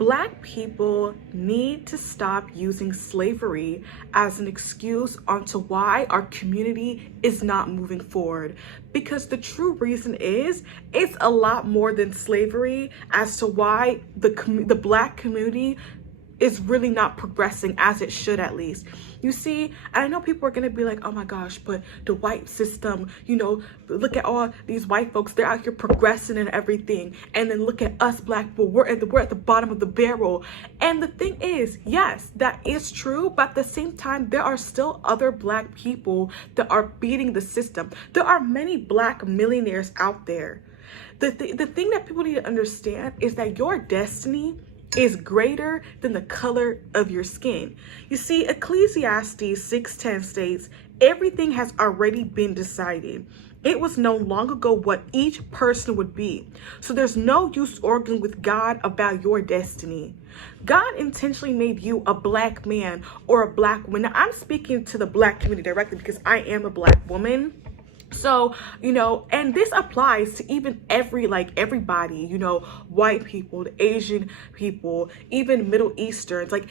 Black people need to stop using slavery as an excuse onto why our community is not moving forward. Because the true reason is, it's a lot more than slavery as to why the Black community is really not progressing as it should, at least. You see, and I know people are gonna be like, oh my gosh, but the white system, look at all these white folks, they're out here progressing and everything. And then look at us Black people, we're at the bottom of the barrel. And the thing is, yes, that is true, but at the same time, there are still other Black people that are beating the system. There are many Black millionaires out there. The thing that people need to understand is that your destiny is greater than the color of your skin. You see, Ecclesiastes 6:10 states, everything has already been decided. It was known long ago what each person would be. So there's no use arguing with God about your destiny. God intentionally made you a Black man or a Black woman. Now, I'm speaking to the Black community directly because I am a Black woman. So, and this applies to even everybody, white people, the Asian people, even Middle Easterns, it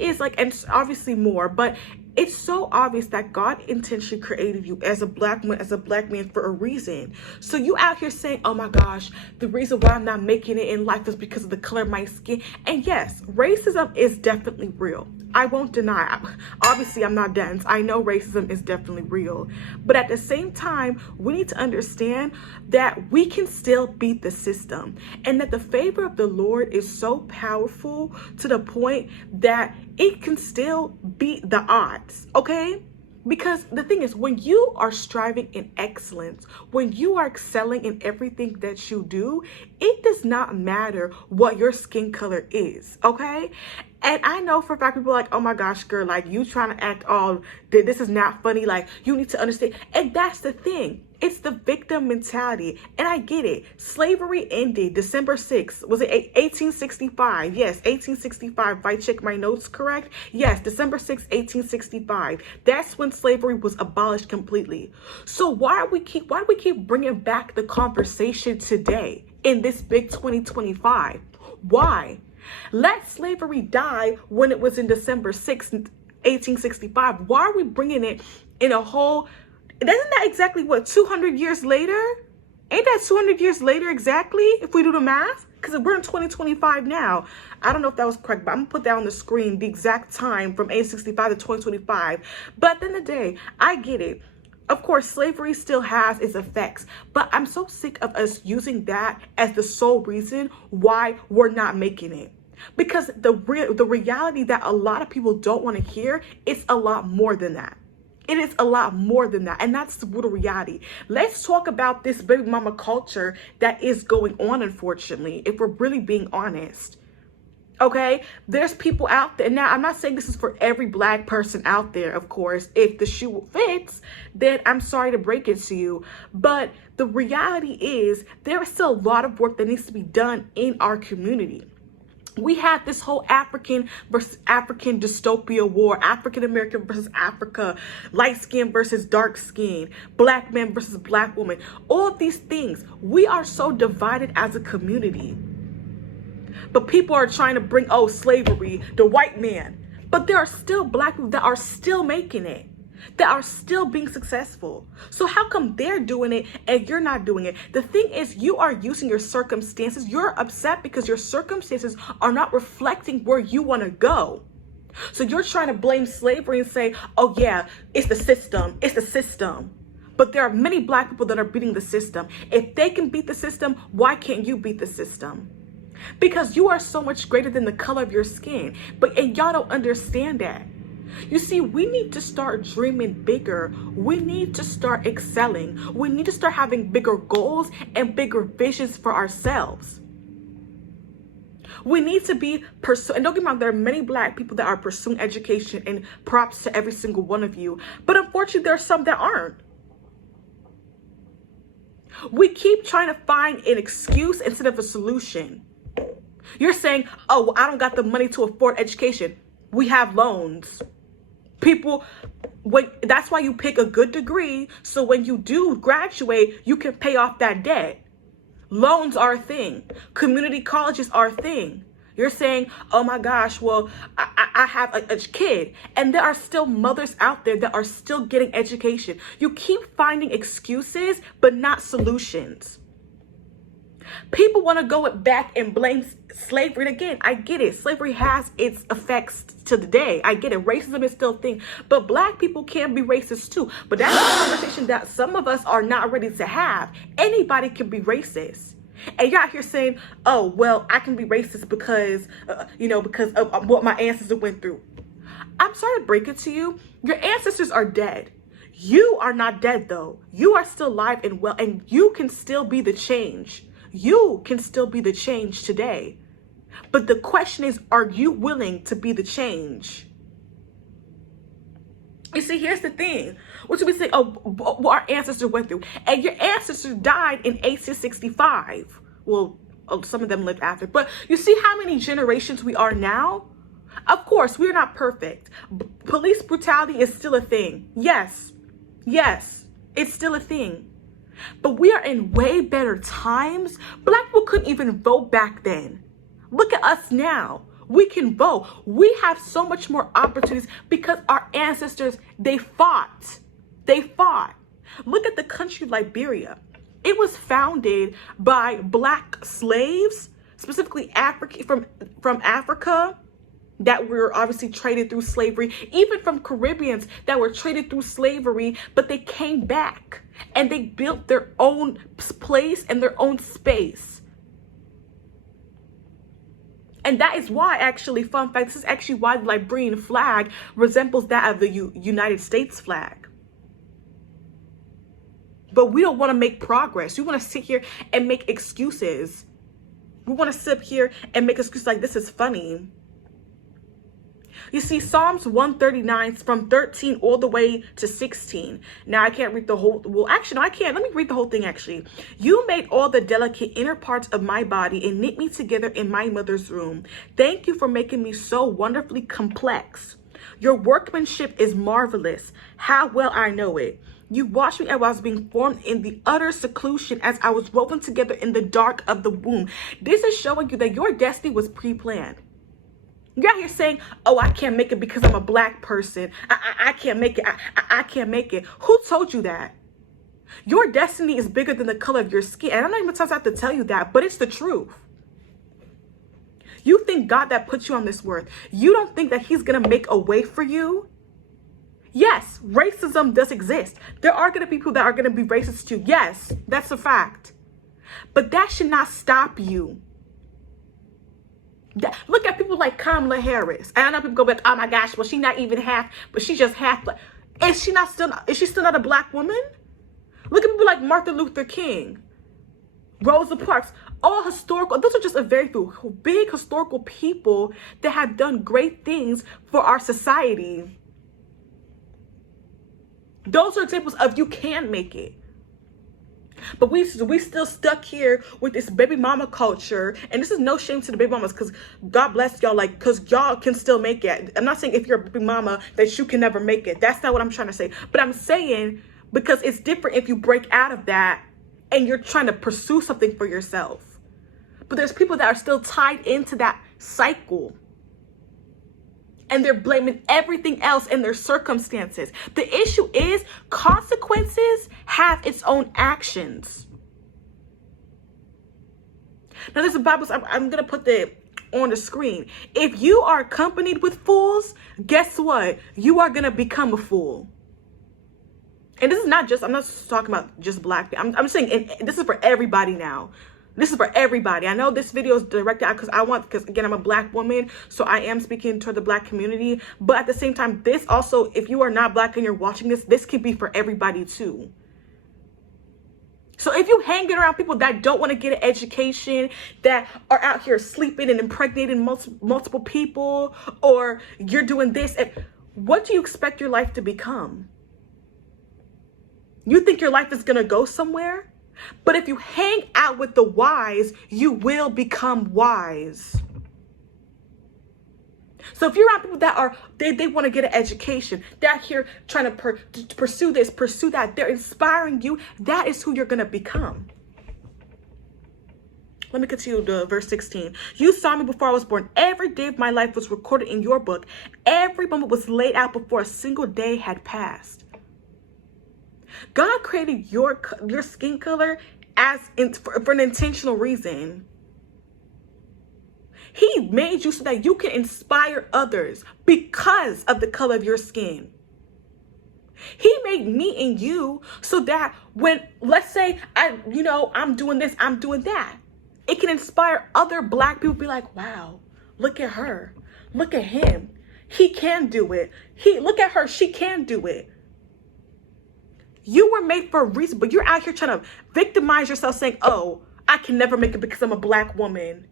is and obviously more, but it's so obvious that God intentionally created you as a Black woman, as a Black man for a reason. So you out here saying, oh my gosh, the reason why I'm not making it in life is because of the color of my skin. And yes, racism is definitely real. I won't deny. Obviously, I'm not dense. I know racism is definitely real. But at the same time, we need to understand that we can still beat the system, and that the favor of the Lord is so powerful to the point that it can still beat the odds, okay? Because the thing is, when you are striving in excellence, when you are excelling in everything that you do, it does not matter what your skin color is, okay? And I know for a fact people are like, oh my gosh, girl, you trying to act all, this is not funny, you need to understand. And that's the thing. It's the victim mentality. And I get it. Slavery ended December 6th. Was it 1865? Yes, 1865. If I check my notes correct. Yes, December 6th, 1865. That's when slavery was abolished completely. So why do we keep bringing back the conversation today in this big 2025? Why? Let slavery die when it was in December 6th, 1865. Why are we bringing it in a whole... Isn't that exactly 200 years later? Ain't that 200 years later exactly, if we do the math? Because we're in 2025 now. I don't know if that was correct, but I'm gonna put that on the screen, the exact time from 1865 to 2025. But at the end of the day, I get it. Of course, slavery still has its effects, but I'm so sick of us using that as the sole reason why we're not making it. Because the reality that a lot of people don't want to hear, it's a lot more than that. It is a lot more than that. And that's the brutal reality. Let's talk about this baby mama culture that is going on, unfortunately, if we're really being honest. Okay, there's people out there. Now, I'm not saying this is for every Black person out there, of course. If the shoe fits, then I'm sorry to break it to you. But the reality is there is still a lot of work that needs to be done in our community. We had this whole African versus African dystopia war, African American versus Africa, light skin versus dark skin, Black man versus Black woman, all of these things. We are so divided as a community. But people are trying to bring, slavery, the white man. But there are still Black people that are still making it, that are still being successful. So how come they're doing it and you're not doing it? The thing is, you are using your circumstances. You're upset because your circumstances are not reflecting where you want to go. So you're trying to blame slavery and say, oh yeah, it's the system. It's the system. But there are many Black people that are beating the system. If they can beat the system, why can't you beat the system? Because you are so much greater than the color of your skin. And y'all don't understand that. You see, we need to start dreaming bigger. We need to start excelling. We need to start having bigger goals and bigger visions for ourselves. We need to be and don't get me wrong, there are many Black people that are pursuing education, and props to every single one of you. But unfortunately, there are some that aren't. We keep trying to find an excuse instead of a solution. You're saying, oh, well, I don't got the money to afford education. We have loans. That's why you pick a good degree, so when you do graduate, you can pay off that debt. Loans are a thing. Community colleges are a thing. You're saying, oh my gosh, well, I have a kid. And there are still mothers out there that are still getting education. You keep finding excuses, but not solutions. People want to go back and blame slavery. And again, I get it. Slavery has its effects to the day. I get it. Racism is still a thing. But Black people can be racist too. But that's a conversation that some of us are not ready to have. Anybody can be racist. And you're out here saying, oh, well, I can be racist because, because of what my ancestors went through. I'm sorry to break it to you. Your ancestors are dead. You are not dead, though. You are still alive and well, and you can still be the change. You can still be the change today. But the question is, are you willing to be the change? You see, here's the thing. What do we say? Oh, what our ancestors went through. And your ancestors died in 1865. Well, some of them lived after. But you see how many generations we are now? Of course, we're not perfect. Police brutality is still a thing. Yes, it's still a thing. But we are in way better times. Black people couldn't even vote back then. Look at us now. We can vote. We have so much more opportunities because our ancestors, they fought. They fought. Look at the country of Liberia. It was founded by Black slaves, specifically from Africa, that were obviously traded through slavery, even from Caribbeans that were traded through slavery, but they came back and they built their own place and their own space. And that is why, actually, fun fact, this is actually why the Liberian flag resembles that of the United States flag. But we don't want to make progress. We want to sit here and make excuses. We want to sit here and make excuses like this is funny. You see, Psalms 139 from 13 all the way to 16. Now, I can't read the whole, well, actually, no, I can't. Let me read the whole thing, actually. You made all the delicate inner parts of my body and knit me together in my mother's womb. Thank you for making me so wonderfully complex. Your workmanship is marvelous. How well I know it. You watched me as I was being formed in the utter seclusion as I was woven together in the dark of the womb. This is showing you that your destiny was pre-planned. You're out here saying, oh, I can't make it because I'm a Black person. I can't make it. I can't make it. Who told you that? Your destiny is bigger than the color of your skin. And I'm not even supposed to have to tell you that, but it's the truth. You think God that put you on this earth, you don't think that he's going to make a way for you? Yes, racism does exist. There are going to be people that are going to be racist too. Yes, that's a fact. But that should not stop you. Look at people like Kamala Harris. And I know people go back, oh my gosh, well, she's not even half, but she's just half Black. Is she still not a Black woman? Look at people like Martin Luther King, Rosa Parks, all historical. Those are just a very few big historical people that have done great things for our society. Those are examples of you can make it. But we still stuck here with this baby mama culture. And this is no shame to the baby mamas, because God bless y'all, like, because y'all can still make it. I'm not saying if you're a baby mama that you can never make it. That's not what I'm trying to say. But I'm saying because it's different if you break out of that and you're trying to pursue something for yourself. But there's people that are still tied into that cycle. And they're blaming everything else in their circumstances. The issue is consequences have its own actions. Now, there's a Bible. I'm going to put that on the screen. If you are accompanied with fools, guess what? You are going to become a fool. And this is not just, I'm not talking about just Black people. I'm saying this is for everybody now. This is for everybody. I know this video is directed out because again, I'm a Black woman, so I am speaking toward the Black community. But at the same time, this also, if you are not Black and you're watching this can be for everybody too. So if you hanging around people that don't want to get an education, that are out here sleeping and impregnating multiple people, or you're doing this, what do you expect your life to become? You think your life is going to go somewhere? But if you hang out with the wise, you will become wise. So if you're around people that are, they want to get an education, they're out here trying to pursue this, pursue that, they're inspiring you, that is who you're going to become. Let me continue to verse 16. You saw me before I was born. Every day of my life was recorded in your book. Every moment was laid out before a single day had passed. God created your skin color for an intentional reason. He made you so that you can inspire others because of the color of your skin. He made me and you so that when, let's say, I'm doing this, I'm doing that, it can inspire other Black people to be like, wow, look at her. Look at him. He can do it. Look at her. She can do it. You were made for a reason, but you're out here trying to victimize yourself saying, oh, I can never make it because I'm a Black woman.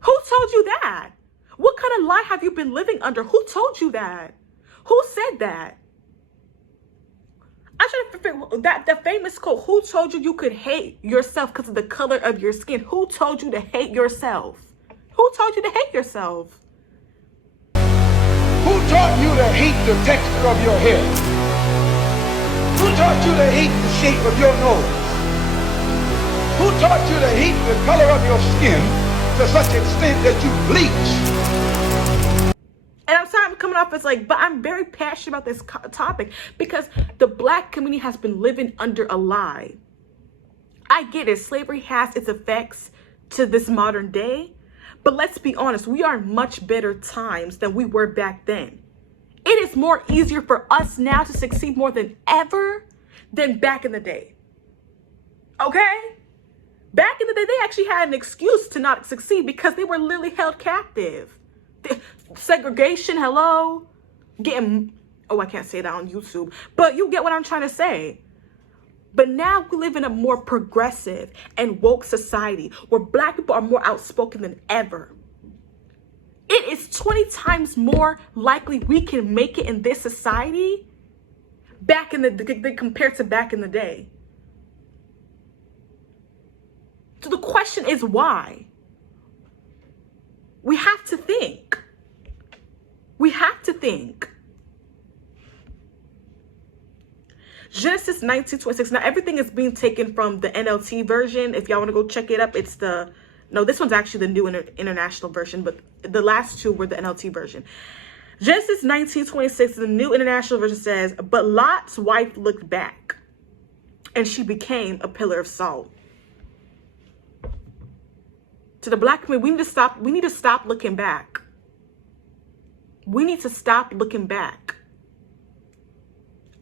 Who told you that? What kind of lie have you been living under? Who told you that? Who said that? I should have figured that the famous quote, who told you could hate yourself because of the color of your skin? Who told you to hate yourself? Who told you to hate yourself? Who taught you to hate the texture of your hair? Who taught you to hate the shape of your nose? Who taught you to hate the color of your skin to such extent that you bleach? And I'm sorry I'm coming off as like, but I'm very passionate about this topic because the Black community has been living under a lie. I get it. Slavery has its effects to this modern day. But let's be honest, we are in much better times than we were back then. It is more easier for us now to succeed more than ever than back in the day. Okay? Back in the day, they actually had an excuse to not succeed because they were literally held captive. Segregation, hello? I can't say that on YouTube, but you get what I'm trying to say. But now we live in a more progressive and woke society where Black people are more outspoken than ever. It is 20 times more likely we can make it in this society compared to back in the day. So the question is why? We have to think. We have to think. Genesis 19:26. Now everything is being taken from the NLT version. If y'all want to go check it up, this one's actually the New International Version, but the last two were the NLT version. Genesis 19:26, the New International Version says, but Lot's wife looked back and she became a pillar of salt. To the Black community, we need to stop looking back. We need to stop looking back.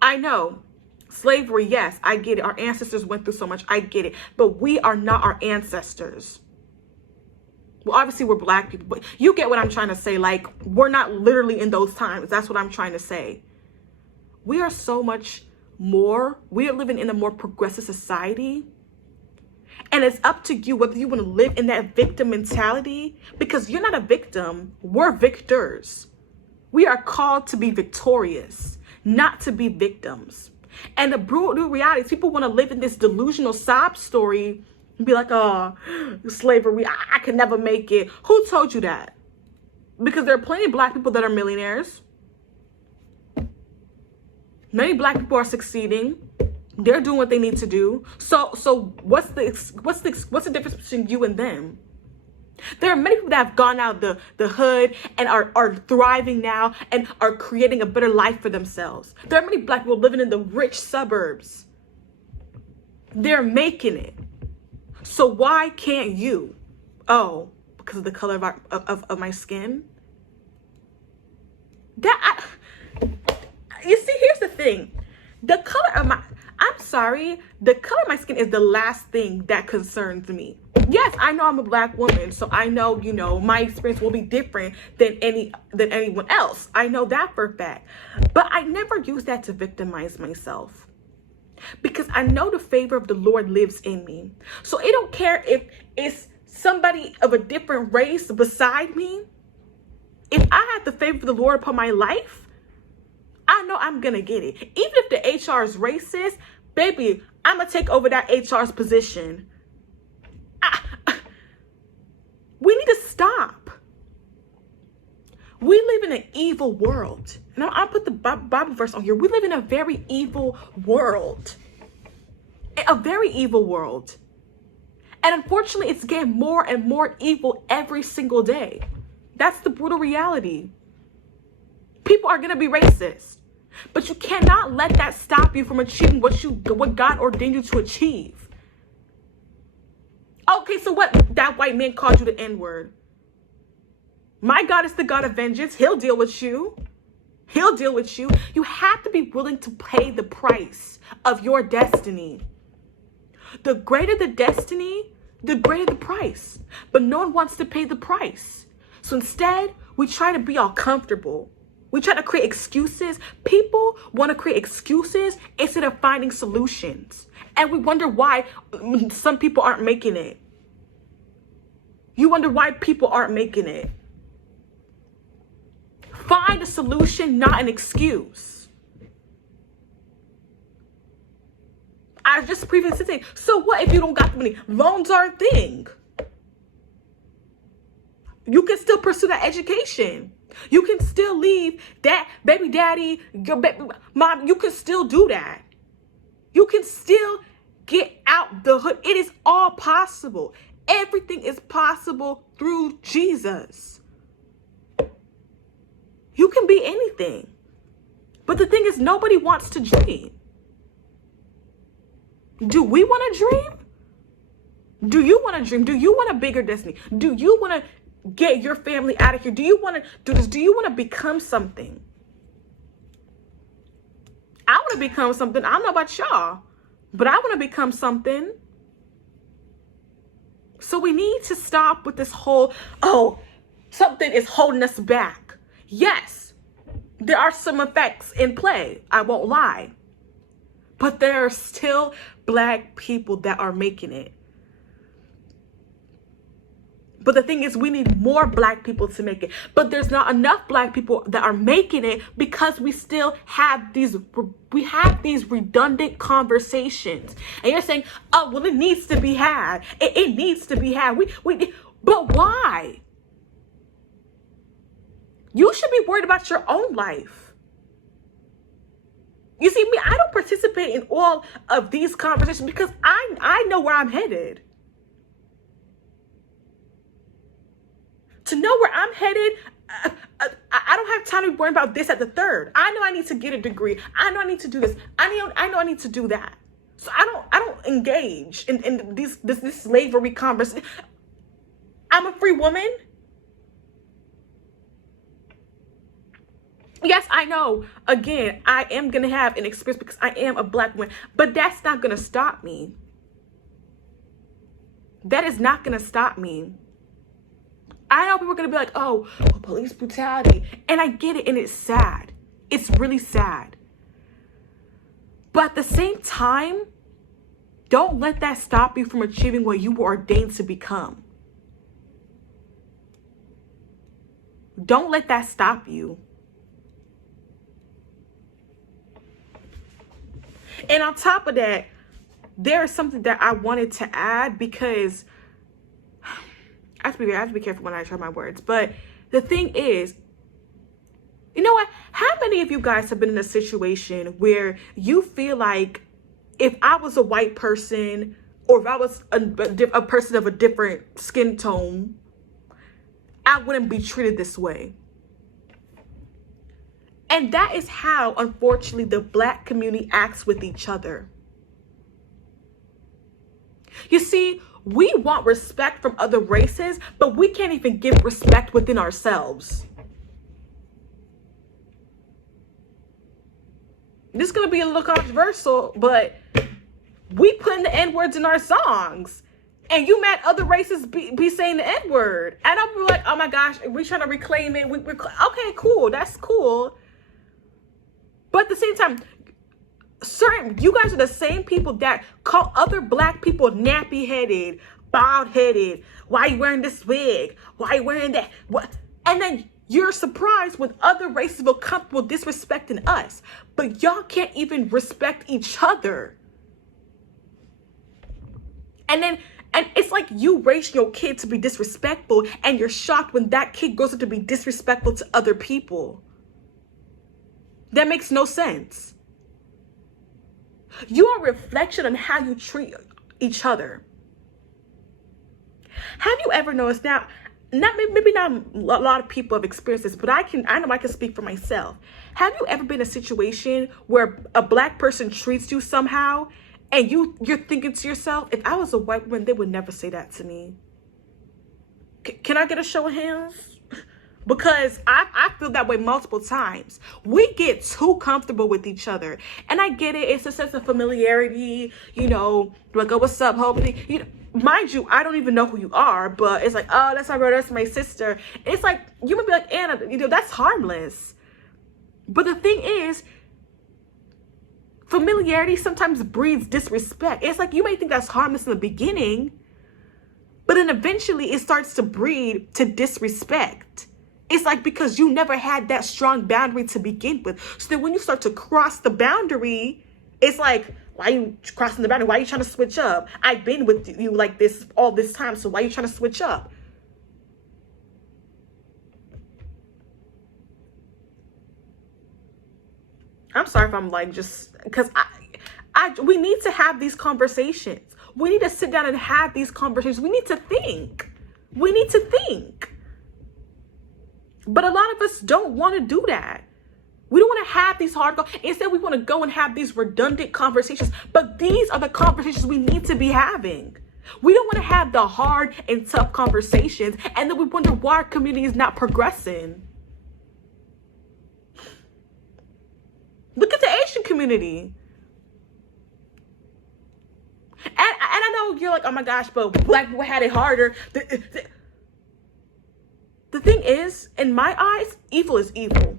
I know. Slavery, yes, I get it. Our ancestors went through so much. I get it. But we are not our ancestors. Well, obviously, we're Black people, but you get what I'm trying to say. Like, we're not literally in those times. That's what I'm trying to say. We are so much more. We are living in a more progressive society. And it's up to you whether you want to live in that victim mentality, because you're not a victim. We're victors. We are called to be victorious, not to be victims. And the brutal reality is people want to live in this delusional sob story and be like, oh, slavery, I can never make it. Who told you that? Because there are plenty of Black people that are millionaires. Many Black people are succeeding. They're doing what they need to do. So what's the difference between you and them? There are many people that have gone out the hood and are thriving now and are creating a better life for themselves. There are many Black people living in the rich suburbs. They're making it. So why can't you? Oh, because of the color of my skin? You see, here's the thing. The color of my skin is the last thing that concerns me. Yes, I know I'm a Black woman, so I know, my experience will be different than anyone else. I know that for a fact. But I never use that to victimize myself, because I know the favor of the Lord lives in me. So it don't care if it's somebody of a different race beside me. If I have the favor of the Lord upon my life, I know I'm gonna get it. Even if the HR is racist, baby, I'm gonna take over that HR's position. We need to stop. We live in an evil world. And I'll put the Bible verse on here. We live in a very evil world. A very evil world. And unfortunately, it's getting more and more evil every single day. That's the brutal reality. People are going to be racist. But you cannot let that stop you from achieving what God ordained you to achieve. Okay, so what? That white man called you the N-word. My God is the God of vengeance. He'll deal with you. He'll deal with you. You have to be willing to pay the price of your destiny. The greater the destiny, the greater the price. But no one wants to pay the price. So instead, we try to be all comfortable. We try to create excuses. People want to create excuses instead of finding solutions. And we wonder why some people aren't making it. You wonder why people aren't making it. Find a solution, not an excuse. I just previously said, so what if you don't got the money? Loans are a thing. You can still pursue that education. You can still leave that baby daddy, your baby mom. You can still do that. You can still get out the hood. It is all possible. Everything is possible through Jesus. You can be anything. But the thing is, nobody wants to dream. Do we want to dream? Do you want to dream? Do you want a bigger destiny? Do you want to get your family out of here? Do you want to do this? Do you want to become something? I want to become something. I don't know about y'all, but I want to become something. So we need to stop with this whole, oh, something is holding us back. Yes, there are some effects in play. I won't lie. But there are still Black people that are making it. But the thing is, we need more Black people to make it. But there's not enough Black people that are making it because we still have these redundant conversations. And you're saying, oh, well, it needs to be had. It needs to be had. But why? You should be worried about your own life. You see, me, I don't participate in all of these conversations because I know where I'm headed. To know where I'm headed, I don't have time to be worrying about this at the third. I know I need to get a degree. I know I need to do this. I know I need to do that. So I don't engage in this slavery conversation. I'm a free woman. Yes, I know. Again, I am going to have an experience because I am a Black woman. But that's not going to stop me. That is not going to stop me. I know people are going to be like, oh, police brutality. And I get it. And it's sad. It's really sad. But at the same time, don't let that stop you from achieving what you were ordained to become. Don't let that stop you. And on top of that, there is something that I wanted to add because I have to be careful when I try my words. But the thing is, you know what? How many of you guys have been in a situation where you feel like if I was a white person or if I was a person of a different skin tone, I wouldn't be treated this way? And that is how, unfortunately, the Black community acts with each other. You see, we want respect from other races, but we can't even give respect within ourselves. This is going to be a little controversial, but we putting the N-words in our songs. And you mad other races be saying the N-word. And I'm like, oh my gosh, we trying to reclaim it. Okay, cool. That's cool. But at the same time, you guys are the same people that call other Black people nappy-headed, bald-headed. Why are you wearing this wig? Why are you wearing that? What? And then you're surprised when other races feel comfortable disrespecting us. But y'all can't even respect each other. And it's like you raised your kid to be disrespectful, and you're shocked when that kid grows up to be disrespectful to other people. That makes no sense. You are a reflection on how you treat each other. Have you ever noticed now? Maybe not a lot of people have experienced this, but I know I can speak for myself. Have you ever been in a situation where a black person treats you somehow, and you're thinking to yourself, if I was a white woman, they would never say that to me? Can I get a show of hands? Because I feel that way multiple times. We get too comfortable with each other. And I get it. It's a sense of familiarity. Like, oh, what's up, homie? Mind you, I don't even know who you are. But it's like, oh, that's my brother, that's my sister. It's like, you might be like, Anna, that's harmless. But the thing is, familiarity sometimes breeds disrespect. It's like, you may think that's harmless in the beginning, but then eventually it starts to breed to disrespect. It's like, because you never had that strong boundary to begin with. So then when you start to cross the boundary, it's like, why are you crossing the boundary? Why are you trying to switch up? I've been with you like this all this time, so why are you trying to switch up? I'm sorry if I'm like, just because we need to have these conversations. We need to sit down and have these conversations. We need to think. We need to think. But a lot of us don't want to do that. We don't want to have these hard instead we want to go and have these redundant conversations. But these are the conversations we need to be having. We don't want to have the hard and tough conversations, and then we wonder why our community is not progressing. Look at the Asian community. And I know you're like, oh my gosh, but black people had it harder. The thing is, in my eyes, evil is evil.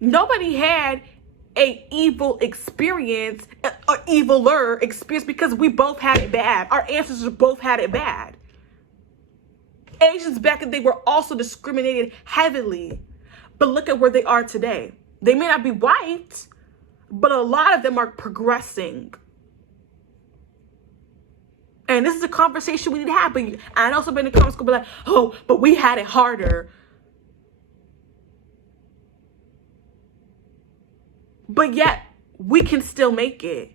Nobody had a evil experience, an eviler experience, because we both had it bad. Our ancestors both had it bad. Asians back in the day were also discriminated heavily. But look at where they are today. They may not be white, but a lot of them are progressing. And this is a conversation we need to have. But I also been in the comments going to be like, oh, but we had it harder. But yet, we can still make it.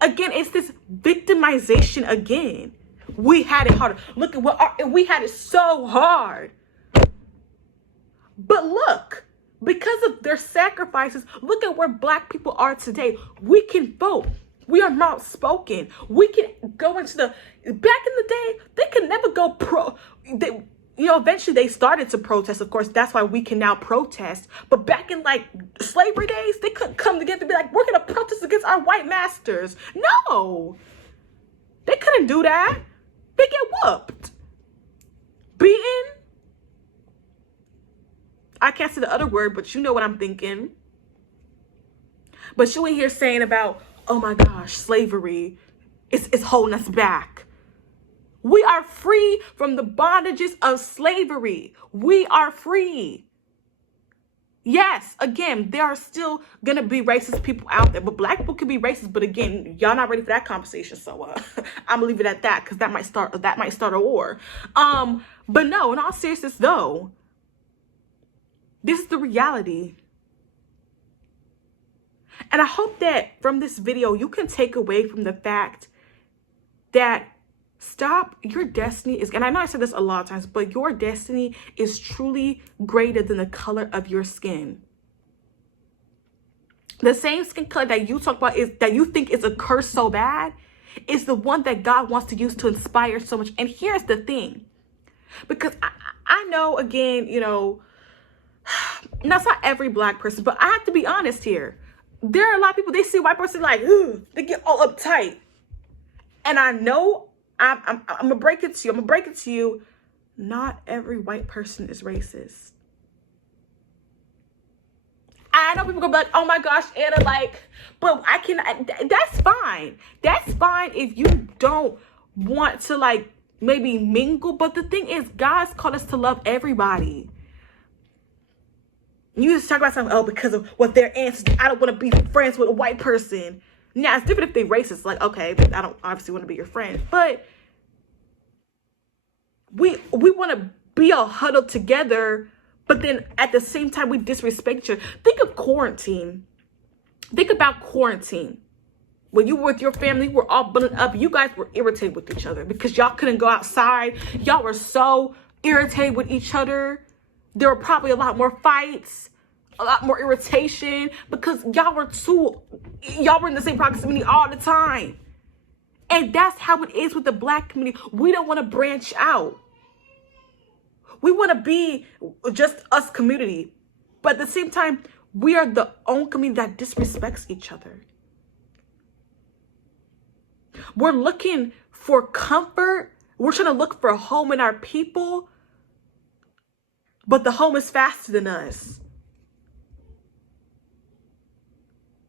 Again, it's this victimization again. We had it harder. Look at we had it so hard. But look, because of their sacrifices, look at where black people are today. We can vote. We are outspoken. We can go into back in the day, they could never go eventually they started to protest, of course. That's why we can now protest. But back in like slavery days, they couldn't come together and be like, we're going to protest against our white masters. No, they couldn't do that. They get whooped, beaten. I can't say the other word, but you know what I'm thinking. But you in here saying about, oh my gosh, slavery is holding us back. We are free from the bondages of slavery. We are free. Yes, again, there are still going to be racist people out there, but black people can be racist. But again, y'all not ready for that conversation. So I'm gonna leave it at that, because that might start a war. But no, in all seriousness though, this is the reality. And I hope that from this video, you can take away from the fact that your destiny is, and I know I said this a lot of times, but your destiny is truly greater than the color of your skin. The same skin color that you talk about that you think is a curse so bad is the one that God wants to use to inspire so much. And here's the thing, because I know, again, that's not every black person, but I have to be honest here. There are a lot of people, they see a white person like, they get all uptight. And I know I'm gonna break it to you. Not every white person is racist. I know people gonna be like, oh my gosh, Anna, but that's fine. That's fine if you don't want to maybe mingle. But the thing is, God's called us to love everybody. You just talk about something, because of what their ancestors, I don't want to be friends with a white person. Now, it's different if they're racist. Okay, but I don't obviously want to be your friend. But we want to be all huddled together, but then at the same time, we disrespect each other. Think of quarantine. Think about quarantine. When you were with your family, we're all bundled up. You guys were irritated with each other because y'all couldn't go outside. Y'all were so irritated with each other. There were probably a lot more fights, a lot more irritation because y'all were in the same proximity all the time. And that's how it is with the Black community. We don't want to branch out. We want to be just us community. But at the same time, we are the only community that disrespects each other. We're looking for comfort. We're trying to look for a home in our people. But the home is faster than us.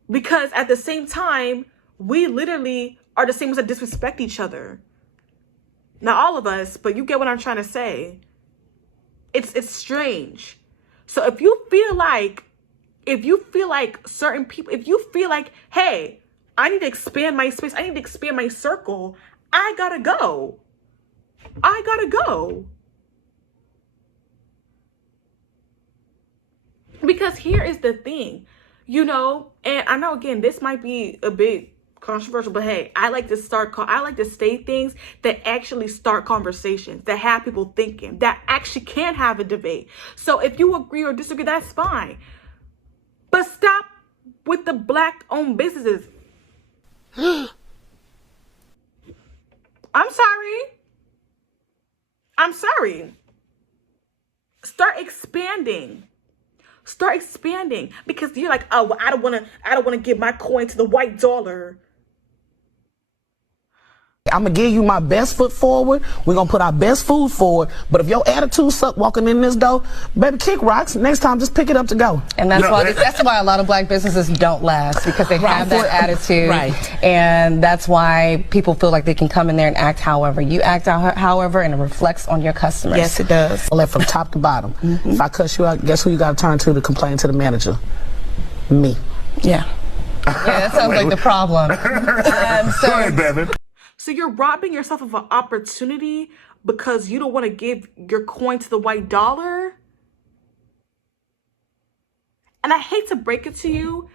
Because at the same time, we literally are the same ones that disrespect each other. Not all of us, but you get what I'm trying to say. It's strange. So if you feel like certain people, if you feel like, hey, I need to expand my space, I need to expand my circle, I gotta go. Because here is the thing, and I know, again, this might be a bit controversial, but hey, I like to say things that actually start conversations, that have people thinking, that actually can have a debate. So if you agree or disagree, that's fine. But stop with the Black-owned businesses. I'm sorry. Start expanding. Because you're like, oh, well, I don't want to give my coin to the white dollar. I'm going to give you my best foot forward. We're going to put our best food forward. But if your attitude suck walking in this door, baby, kick rocks. Next time, just pick it up to go. And that's why a lot of Black businesses don't last, because they have that attitude. Right. And that's why people feel like they can come in there and act however. You act however, and it reflects on your customers. Yes, it does. Left from top to bottom. If I cuss you out, guess who you got to turn to complain to the manager? Me. Yeah. Yeah, that sounds like the problem. Go ahead, Bevan. So you're robbing yourself of an opportunity because you don't want to give your coin to the white dollar? And I hate to break it to you.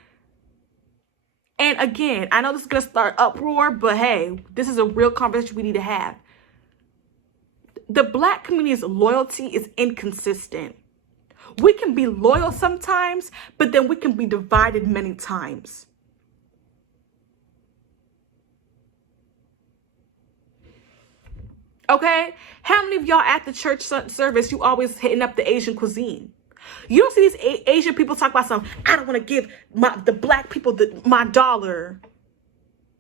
And again, I know this is going to start uproar, but hey, this is a real conversation we need to have. The Black community's loyalty is inconsistent. We can be loyal sometimes, but then we can be divided many times. Okay? How many of y'all at the church service, you always hitting up the Asian cuisine? You don't see these Asian people talk about something, I don't want to give the Black people my dollar.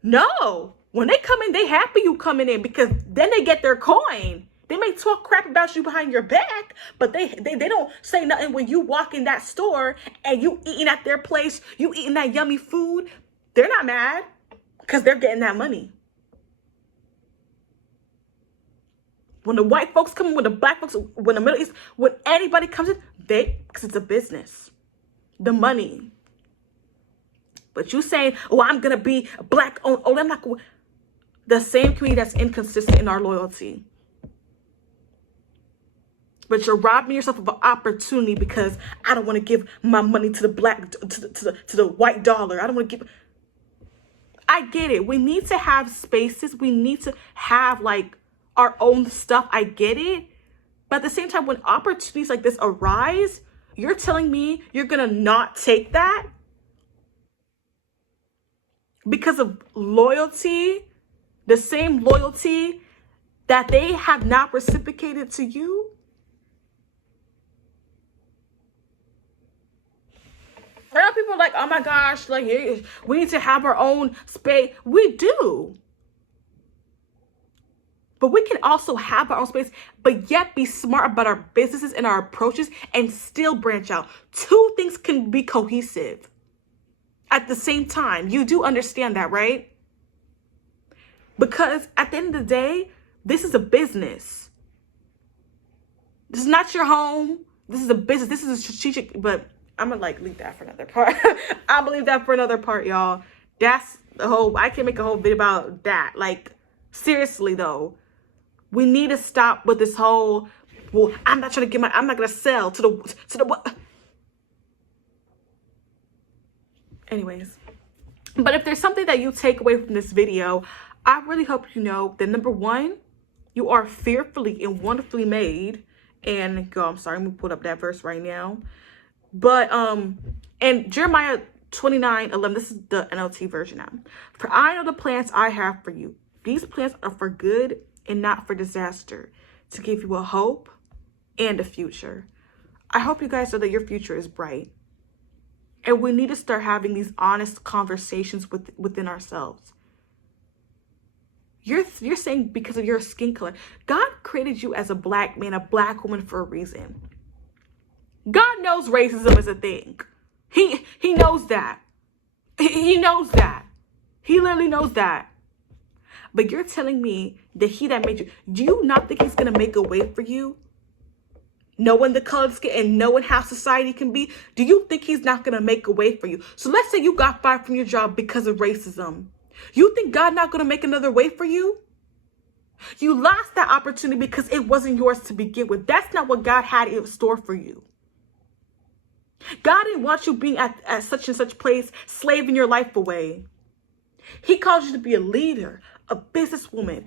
No. When they come in, they happy you coming in because then they get their coin. They may talk crap about you behind your back, but they don't say nothing when you walk in that store and you eating at their place, you eating that yummy food. They're not mad because they're getting that money. When the white folks come in, when the Black folks, when the Middle East, when anybody comes in, because it's a business. The money. But you saying, oh, I'm going to be Black owned. Oh, I'm not going. The same community that's inconsistent in our loyalty. But you're robbing yourself of an opportunity because I don't want to give my money to the Black, to the white dollar. I don't want to give. I get it. We need to have spaces. We need to have our own stuff. I get it. But at the same time, when opportunities like this arise, you're telling me you're going to not take that because of loyalty, the same loyalty that they have not reciprocated to you? I know people are like, oh my gosh, we need to have our own space. We do. But we can also have our own space, but yet be smart about our businesses and our approaches and still branch out. Two things can be cohesive at the same time. You do understand that, right? Because at the end of the day, this is a business. This is not your home. This is a business. This is a strategic, but I'm going to leave that for another part. I'll leave that for another part, y'all. That's the whole, I can make a whole video about that. Seriously though. We need to stop with this whole, well, I'm not going to sell to the what? Anyways, But if there's something that you take away from this video, I really hope you know that number one, you are fearfully and wonderfully made. And I'm sorry, I'm gonna put up that verse right now. But and Jeremiah 29:11, this is the NLT version now. For I know the plans I have for you. These plans are for good and not for disaster, to give you a hope and a future. I hope you guys know that your future is bright. And we need to start having these honest conversations within ourselves. You're saying because of your skin color. God created you as a black man, a black woman for a reason. God knows racism is a thing. He knows that. He knows that. He literally knows that. But you're telling me that he that made you, do you not think he's going to make a way for you? Knowing the color of skin and knowing how society can be, do you think he's not going to make a way for you? So let's say you got fired from your job because of racism. You think God not going to make another way for you? You lost that opportunity because it wasn't yours to begin with. That's not what God had in store for you. God didn't want you being at such and such place, slaving your life away. He called you to be a leader, a businesswoman,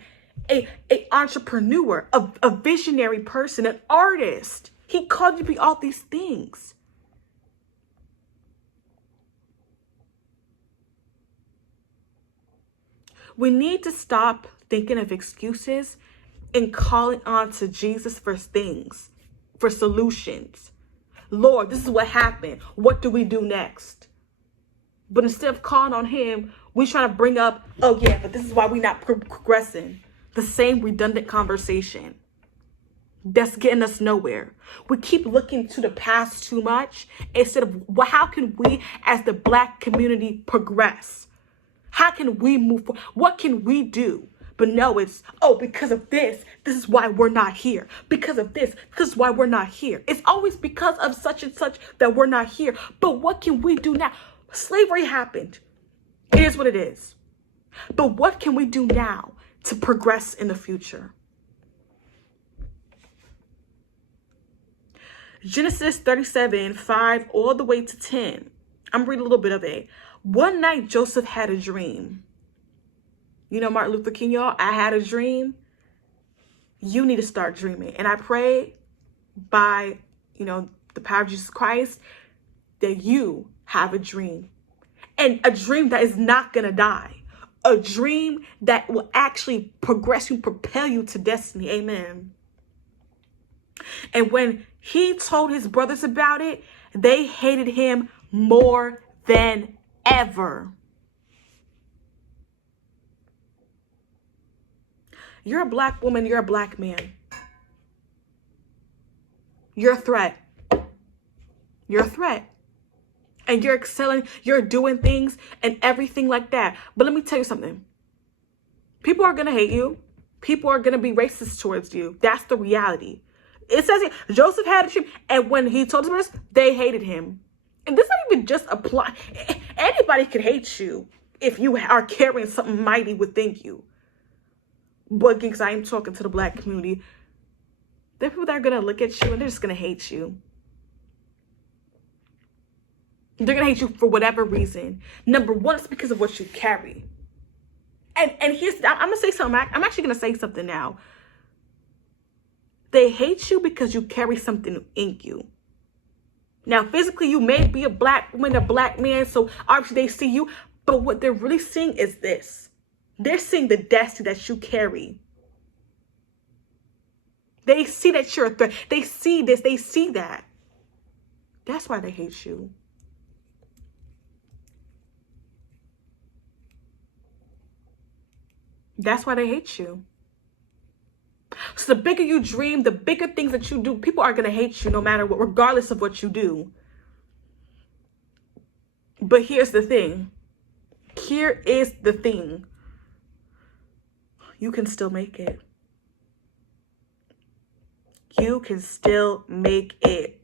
a entrepreneur, a visionary person, an artist. He called you to be all these things. We need to stop thinking of excuses and calling on to Jesus for things, for solutions. Lord, this is what happened. What do we do next? But instead of calling on him, we try to bring up, oh yeah, but this is why we're not progressing. The same redundant conversation that's getting us nowhere. We keep looking to the past too much instead of, well, how can we as the black community progress? How can we move forward? What can we do? But no, it's, oh, because of this is why we're not here. Because of this is why we're not here. It's always because of such and such that we're not here. But what can we do now? Slavery happened. It is what it is. But what can we do now to progress in the future? Genesis 37:5 all the way to 10. I'm reading a little bit of it. One night, Joseph had a dream. You know, Martin Luther King, y'all, I had a dream. You need to start dreaming. And I pray by, the power of Jesus Christ that you have a dream. And a dream that is not going to die. A dream that will actually progress you, propel you to destiny. Amen. And when he told his brothers about it, they hated him more than ever. You're a black woman, you're a black man. You're a threat. You're a threat. And you're excelling, you're doing things and everything like that. But let me tell you something. People are going to hate you. People are going to be racist towards you. That's the reality. It says here, Joseph had a dream, and when he told them this, they hated him. And this not even just apply. Anybody can hate you if you are carrying something mighty within you. But again, because I am talking to the black community, there are people that are going to look at you and they're just going to hate you. They're going to hate you for whatever reason. Number one, it's because of what you carry. And here's, I'm going to say something. I'm actually going to say something now. They hate you because you carry something in you. Now, physically, you may be a black woman, a black man, so obviously they see you. But what they're really seeing is this. They're seeing the destiny that you carry. They see that you're a threat. They see this. They see that. That's why they hate you. That's why they hate you. So the bigger you dream, the bigger things that you do, people are going to hate you no matter what, regardless of what you do. But here's the thing. Here is the thing. You can still make it. You can still make it.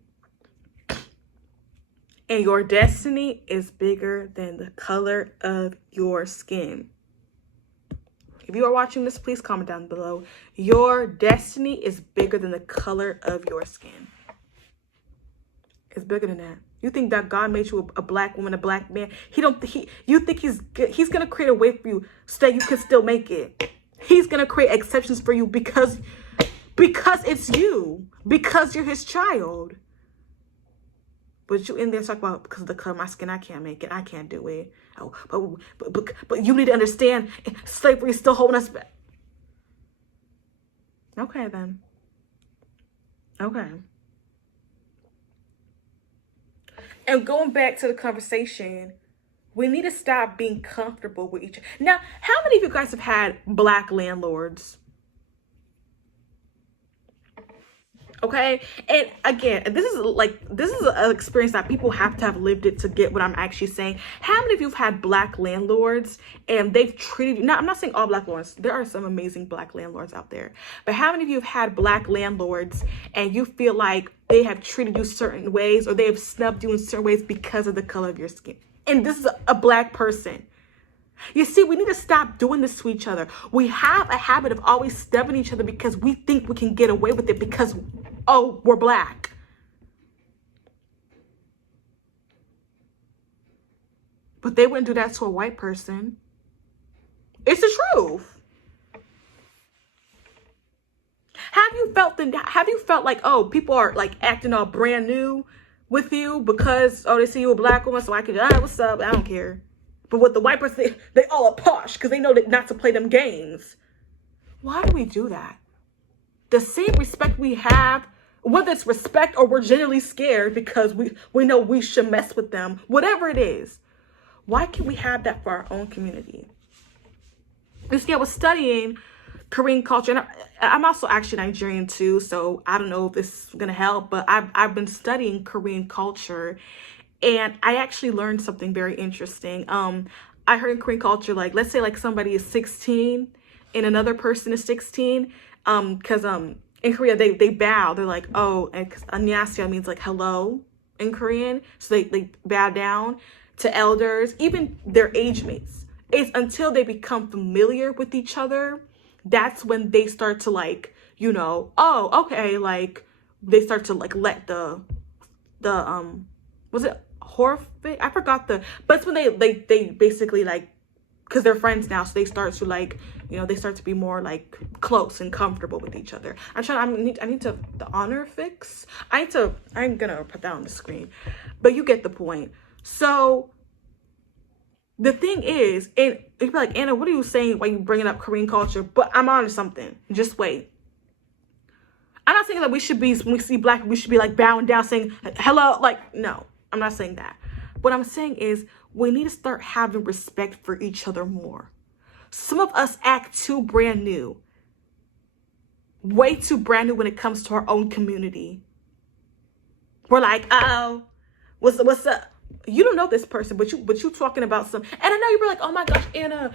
And your destiny is bigger than the color of your skin. If you are watching this, please comment down below. Your destiny is bigger than the color of your skin. It's bigger than that. You think that God made you a black woman, a black man? You think he's gonna create a way for you so that you can still make it. He's gonna create exceptions for you because it's you, because you're his child. But you in there talk about, because of the color of my skin, I can't make it, I can't do it. Oh, but you need to understand, slavery is still holding us back. Okay then. Okay. And going back to the conversation, we need to stop being comfortable with each other. Now, how many of you guys have had black landlords? Okay, and again, this is an experience that people have to have lived it to get what I'm actually saying. How many of you have had black landlords and they've treated you? Now, I'm not saying all black landlords. There are some amazing black landlords out there, but how many of you have had black landlords and you feel like they have treated you certain ways or they have snubbed you in certain ways because of the color of your skin? And this is a black person. You see, we need to stop doing this to each other. We have a habit of always stubbing each other because we think we can get away with it because, oh, we're black. But they wouldn't do that to a white person. It's the truth. Have you felt like, oh, people are like acting all brand new with you because, oh, they see you a black woman, so I can, what's up? I don't care. But with the white person, they all are posh because they know that not to play them games. Why do we do that? The same respect we have, whether it's respect or we're genuinely scared because we know we should mess with them, whatever it is. Why can't we have that for our own community? You see, I was studying Korean culture, and I'm also actually Nigerian too, so I don't know if this is going to help, but I've been studying Korean culture. And I actually learned something very interesting. I heard in Korean culture, like, let's say like somebody is 16 and another person is 16. Because in Korea, they bow. They're like, oh, and annyeonghaseyo means like hello in Korean. So they bow down to elders, even their age mates. It's until they become familiar with each other, that's when they start to like, you know, oh, okay, like they start to like let the was it horrific? I forgot but it's when they basically like, because they're friends now, so they start to like, you know, they start to be more like close and comfortable with each other. I need to the honor fix. I'm gonna put that on the screen, but you get the point. So the thing is, and you'd be like, Anna, what are you saying while you bringing up Korean culture? But I'm on to something. Just wait. I'm not saying that we should be, when we see black, we should be like bowing down saying hello. Like, no, I'm not saying that. What I'm saying is we need to start having respect for each other more. Some of us act too brand new. Way too brand new when it comes to our own community. We're like, oh, what's up? You don't know this person, but you talking about some, and I know you were like, oh my gosh, Anna,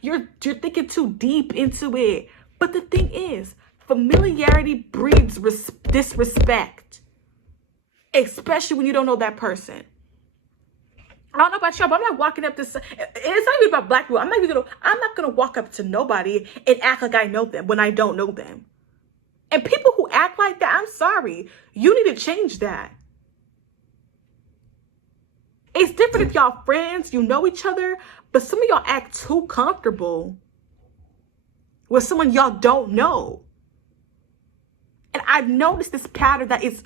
you're thinking too deep into it. But the thing is, familiarity breeds disrespect, especially when you don't know that person. I don't know about y'all, but I'm not walking up to, it's not even about black people. I'm not gonna walk up to nobody and act like I know them when I don't know them. And people who act like that, I'm sorry, you need to change that. It's different if y'all friends, you know each other, but some of y'all act too comfortable with someone y'all don't know. And I've noticed this pattern that is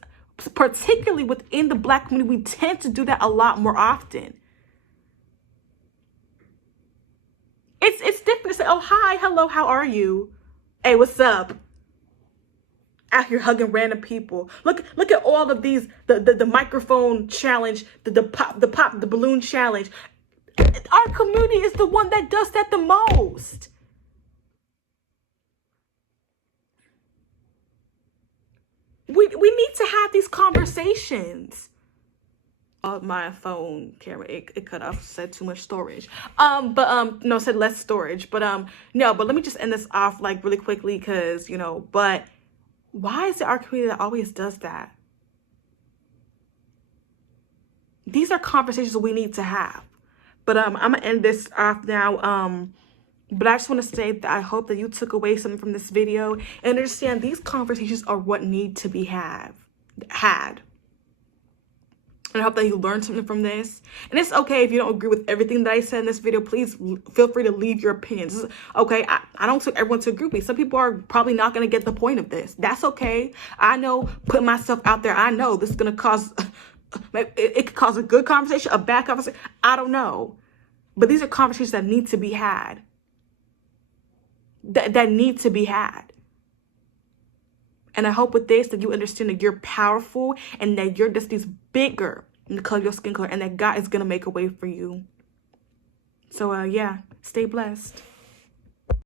particularly within the black community. We tend to do that a lot more often. It's different to say, oh, hi, hello, how are you? Hey, what's up? Out here hugging random people. Look at all of these, the microphone challenge, the balloon challenge. Our community is the one that does that the most. We need to have these conversations. My phone camera, it cut off, said too much storage. No, said less storage. No, but let me just end this off like really quickly because, you know, but why is it our community that always does that? These are conversations we need to have. But I'm gonna end this off now. But I just want to say that I hope that you took away something from this video and understand these conversations are what need to be had. And I hope that you learned something from this. And it's okay if you don't agree with everything that I said in this video. Please feel free to leave your opinions. Okay, I don't expect everyone to agree with me. Some people are probably not going to get the point of this. That's okay. I know, put myself out there, I know this is going to cause, it could cause a good conversation, a bad conversation. I don't know. But these are conversations that need to be had. That need to be had. And I hope with this that you understand that you're powerful and that your destiny's bigger than the color of your skin color and that God is going to make a way for you. So, yeah, stay blessed.